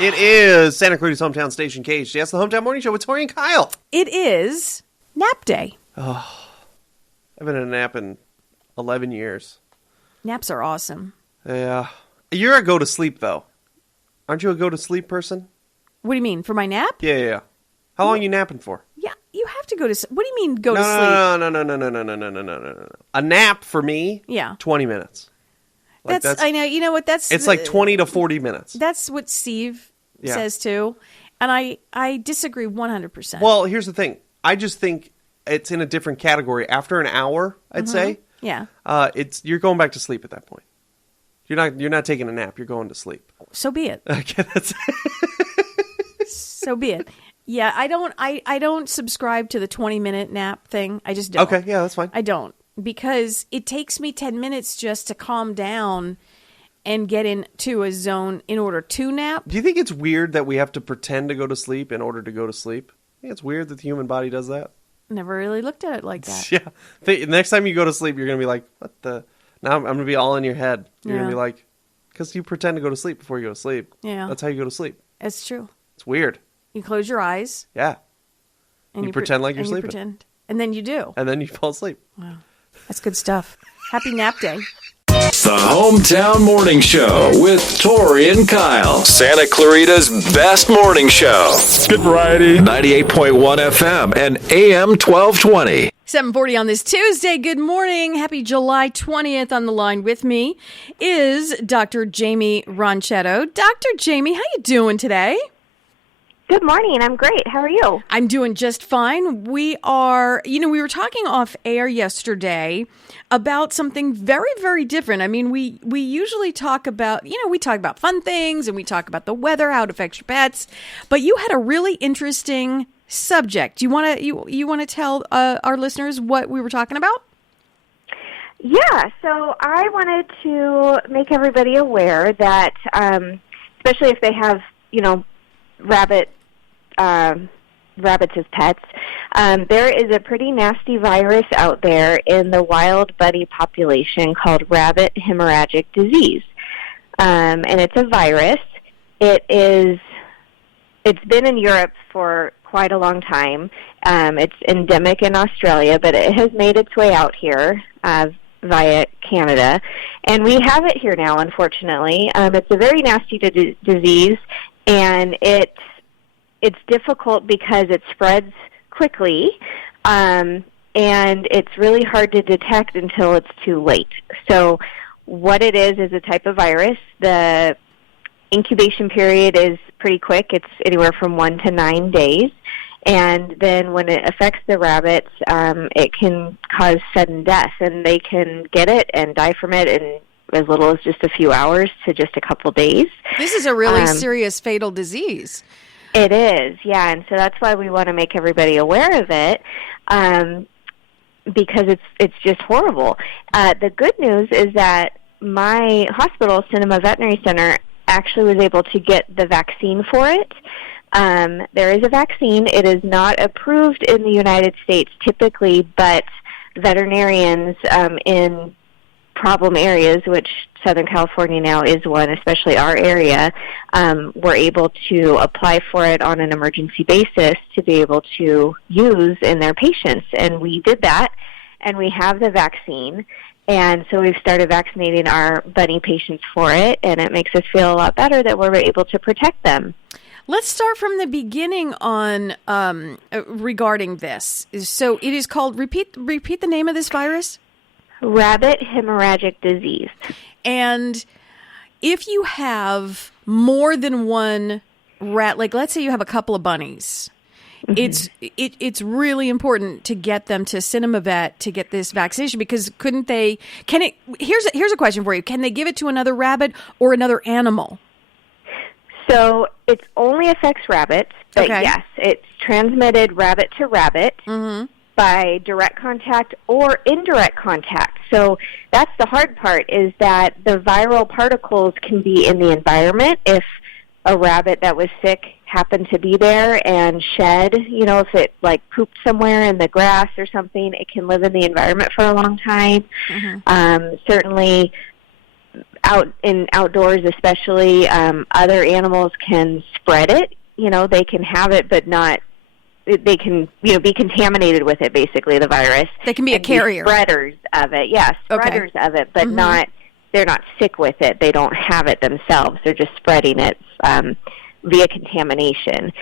It is Santa Clarita's hometown station, KHTS, the hometown morning show with Tori and Kyle. It is nap day. Oh, I've been in a nap in 11 years. Naps are awesome. Yeah. You're a go-to-sleep, though. Aren't you a go-to-sleep person? What do you mean, for my nap? Yeah. How long are you napping for? Yeah, you have to go to sleep. What do you mean go to sleep? No. A nap for me, 20 minutes. Like I know. You know what? It's like 20 to 40 minutes. That's what Steve says too, and I disagree 100%. Well, here's the thing. I just think it's in a different category. After an hour, I'd say. Yeah. You're going back to sleep at that point. You're not taking a nap. You're going to sleep. So be it. Okay, So be it. Yeah, I don't subscribe to the 20-minute nap thing. I just don't. Okay, yeah, that's fine. I don't, because it takes me 10 minutes just to calm down and get into a zone in order to nap. Do you think it's weird that we have to pretend to go to sleep in order to go to sleep? I think it's weird that the human body does that. Never really looked at it like that. Yeah. Next time you go to sleep, you're going to be like, what the? Now I'm going to be all in your head. You're going to be like, because you pretend to go to sleep before you go to sleep. Yeah. That's how you go to sleep. It's true. It's weird. You close your eyes. Yeah. And you pretend like you're sleeping. And then you do. And then you fall asleep. Wow. That's good stuff. Happy nap day. The Hometown Morning Show with Tori and Kyle. Santa Clarita's best morning show. Good variety. 98.1 FM and AM 1220. 7:40 on this Tuesday. Good morning. Happy July 20th. On the line with me is Dr. Jaimie Ronchetto. Dr. Jaimie, how you doing today? Good morning. I'm great. How are you? I'm doing just fine. We were talking off air yesterday about something very, very different. I mean, we usually talk about, we talk about fun things and we talk about the weather, how it affects your pets, but you had a really interesting subject. You want to tell our listeners what we were talking about? Yeah. So I wanted to make everybody aware that, especially if they have, rabbits as pets, there is a pretty nasty virus out there in the wild bunny population called rabbit hemorrhagic disease. And it's a virus. It's been in Europe for quite a long time. It's endemic in Australia, but it has made its way out here via Canada. And we have it here now, unfortunately. It's a very nasty disease, and it's difficult because it spreads quickly, and it's really hard to detect until it's too late. So what it is a type of virus. The incubation period is pretty quick. It's anywhere from 1 to 9 days. And then when it affects the rabbits, it can cause sudden death, and they can get it and die from it in as little as just a few hours to just a couple days. This is a really serious, fatal disease. It is, yeah, and so that's why we want to make everybody aware of it, because it's just horrible. The good news is that my hospital, Cinema Veterinary Center, actually was able to get the vaccine for it. There is a vaccine. It is not approved in the United States typically, but veterinarians in problem areas, which Southern California now is one, especially our area, were able to apply for it on an emergency basis to be able to use in their patients. And we did that, and we have the vaccine. And so we've started vaccinating our bunny patients for it, and it makes us feel a lot better that we're able to protect them. Let's start from the beginning on regarding this. So it is called, repeat the name of this virus? Rabbit hemorrhagic disease. And if you have more than one rat, like let's say you have a couple of bunnies, it's really important to get them to Cinema Vet to get this vaccination, because here's a question for you. Can they give it to another rabbit or another animal? So it only affects rabbits, but yes, it's transmitted rabbit to rabbit. By direct contact or indirect contact. So that's the hard part, is that the viral particles can be in the environment. If a rabbit that was sick happened to be there and shed, if it like pooped somewhere in the grass or something, it can live in the environment for a long time. Certainly outdoors especially, other animals can spread it. They can have it, but not. They can, be contaminated with it. Basically, the virus. They can be a carrier. Spreaders of it, spreaders of it, but not. They're not sick with it. They don't have it themselves. They're just spreading it via contamination.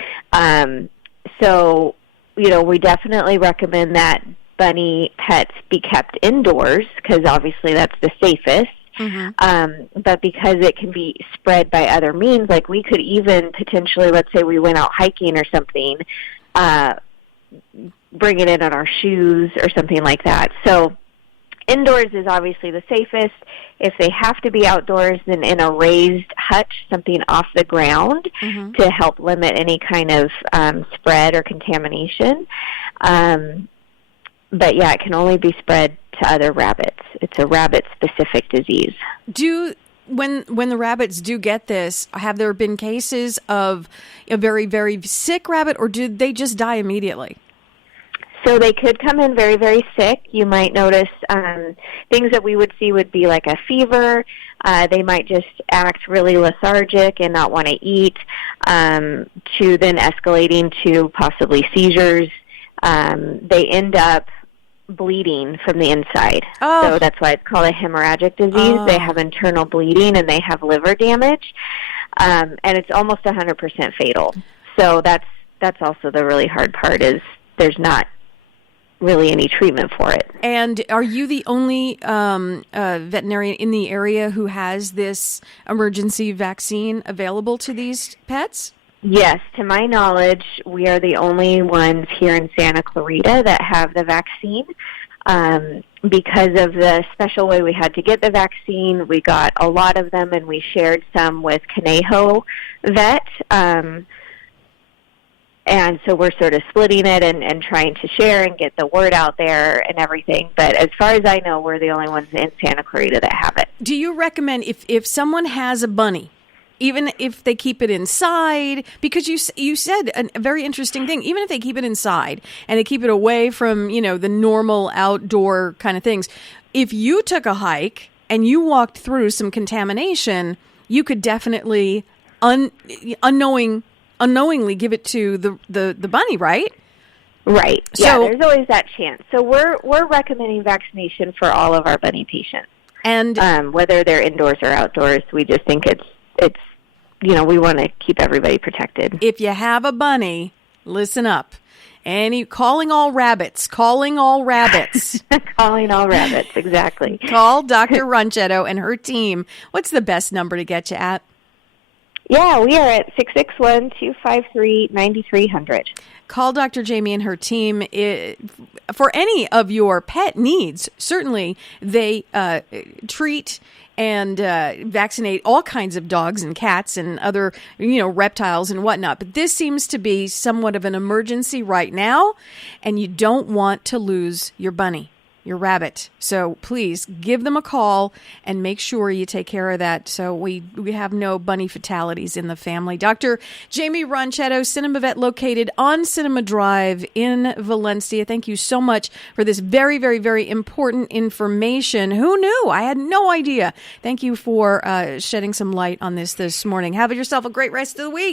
So, we definitely recommend that bunny pets be kept indoors because obviously that's the safest. But because it can be spread by other means, like we could even potentially, let's say we went out hiking or something, bring it in on our shoes or something like that. So indoors is obviously the safest. If they have to be outdoors, then in a raised hutch, something off the ground to help limit any kind of spread or contamination. But yeah, it can only be spread to other rabbits. It's a rabbit-specific disease. When the rabbits do get this, have there been cases of a very, very sick rabbit, or did they just die immediately? So they could come in very, very sick. You might notice things that we would see would be like a fever. They might just act really lethargic and not want to eat, to then escalating to possibly seizures. They end up bleeding from the inside. So that's why it's called a hemorrhagic disease. They have internal bleeding and they have liver damage. And it's almost 100% fatal. So that's also the really hard part is there's not really any treatment for it. And are you the only veterinarian in the area who has this emergency vaccine available to these pets? Yes, to my knowledge, we are the only ones here in Santa Clarita that have the vaccine. Because of the special way we had to get the vaccine, we got a lot of them, and we shared some with Conejo Vet. And so we're sort of splitting it and trying to share and get the word out there and everything. But as far as I know, we're the only ones in Santa Clarita that have it. Do you recommend if someone has a bunny, even if they keep it inside, because you said a very interesting thing, even if they keep it inside and they keep it away from, the normal outdoor kind of things, if you took a hike and you walked through some contamination, you could definitely unknowingly give it to the bunny, right? Right. Yeah, there's always that chance. So we're recommending vaccination for all of our bunny patients. And whether they're indoors or outdoors, we just think it's we want to keep everybody protected. If you have a bunny, listen up. Calling all rabbits. Calling all rabbits, exactly. Call Dr. Ronchetto and her team. What's the best number to get you at? Yeah, we are at 661-253-9300. Call Dr. Jaimie and her team for any of your pet needs. Certainly, they treat and vaccinate all kinds of dogs and cats and other, reptiles and whatnot. But this seems to be somewhat of an emergency right now, and you don't want to lose your bunny, your rabbit. So please give them a call and make sure you take care of that so we have no bunny fatalities in the family. Dr. Jaimie Ronchetto, Cinema Vet, located on Cinema Drive in Valencia. Thank you so much for this very, very, very important information. Who knew? I had no idea. Thank you for shedding some light on this morning. Have yourself a great rest of the week.